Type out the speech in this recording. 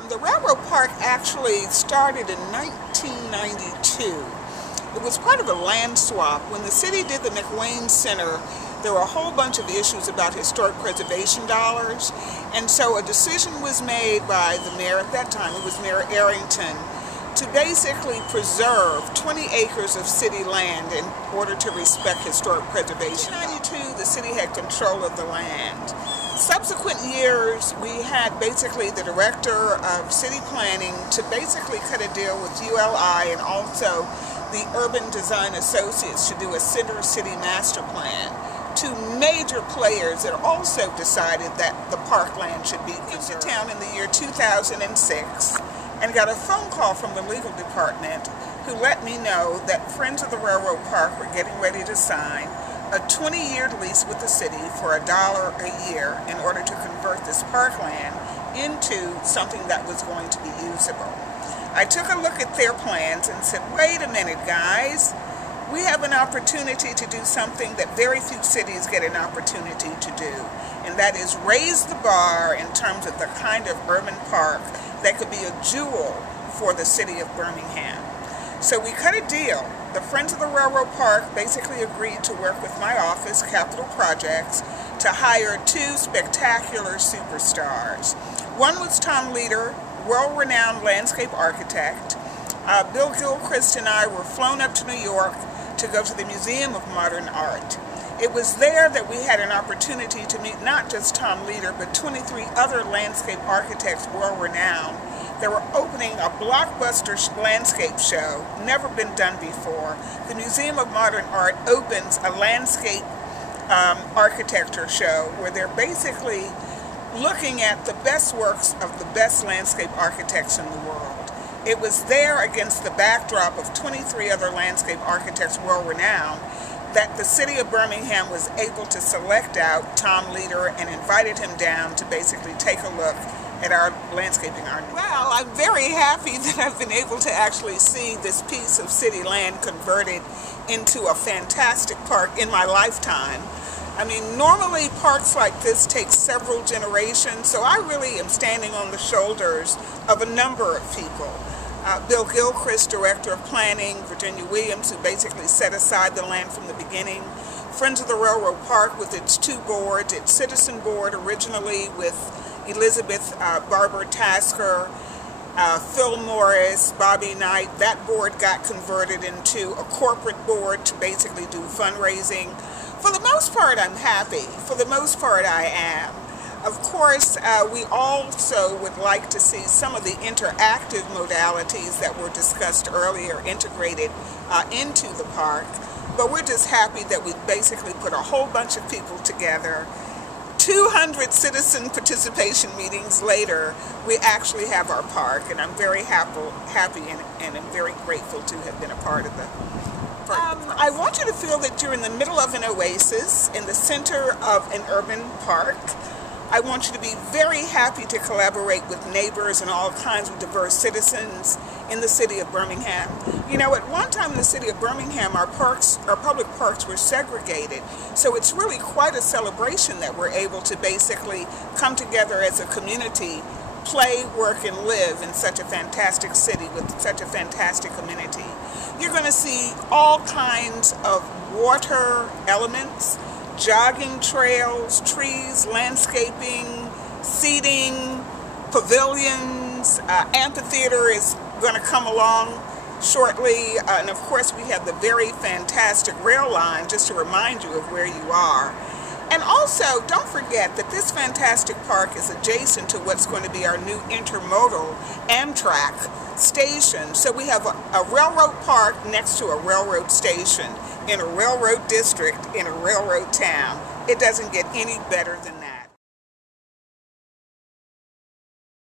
The railroad park actually started in 1992. It was part of a land swap. When the city did the McWane Center, there were a whole bunch of issues about historic preservation dollars, and so a decision was made by the mayor at that time, it was Mayor Arrington, to basically preserve 20 acres of city land in order to respect historic preservation. In 1992, the city had control of the land. Subsequent years, we had basically the director of city planning to basically cut a deal with ULI and also the Urban Design Associates to do a center city master plan. Two major players that also decided that the parkland should be preserved. I came to town in the year 2006 and got a phone call from the legal department who let me know that Friends of the Railroad Park were getting ready to sign a 20-year lease with the city for $1 a year in order to convert this parkland into something that was going to be usable. I took a look at their plans and said, wait a minute guys, we have an opportunity to do something that very few cities get an opportunity to do, and that is raise the bar in terms of the kind of urban park that could be a jewel for the city of Birmingham. So we cut a deal. The Friends of the Railroad Park basically agreed to work with my office, Capital Projects, to hire two spectacular superstars. One was Tom Leader, world-renowned landscape architect. Bill Gilchrist and I were flown up to New York to go to the Museum of Modern Art. It was there that we had an opportunity to meet not just Tom Leader, but 23 other landscape architects world-renowned. They were opening a blockbuster landscape show, never been done before. The Museum of Modern Art opens a landscape architecture show where they're basically looking at the best works of the best landscape architects in the world. It was there against the backdrop of 23 other landscape architects world-renowned that the city of Birmingham was able to select out Tom Leader and invited him down to basically take a look at our landscaping art. Well, I'm very happy that I've been able to actually see this piece of city land converted into a fantastic park in my lifetime. I mean, normally parks like this take several generations, so I really am standing on the shoulders of a number of people. Bill Gilchrist, Director of Planning, Virginia Williams, who basically set aside the land from the beginning, Friends of the Railroad Park with its two boards, its citizen board originally with Elizabeth Barber Tasker, Phil Morris, Bobby Knight. That board got converted into a corporate board to basically do fundraising. For the most part, I'm happy. For the most part, I am. Of course, we also would like to see some of the interactive modalities that were discussed earlier integrated into the park. But we're just happy that we basically put a whole bunch of people together. 200 citizen participation meetings later, we actually have our park, and I'm very happy and I'm very grateful to have been a part of the I want you to feel that you're in the middle of an oasis in the center of an urban park. I want you to be very happy to collaborate with neighbors and all kinds of diverse citizens in the city of Birmingham. You know, at one time in the city of Birmingham, our public parks were segregated. So it's really quite a celebration that we're able to basically come together as a community, play, work, and live in such a fantastic city with such a fantastic community. You're going to see all kinds of water elements, jogging trails, trees, landscaping, seating, pavilions, amphitheater is going to come along shortly, and of course we have the very fantastic rail line just to remind you of where you are. And also, don't forget that this fantastic park is adjacent to what's going to be our new intermodal Amtrak station. So we have a railroad park next to a railroad station in a railroad district in a railroad town. It doesn't get any better than that.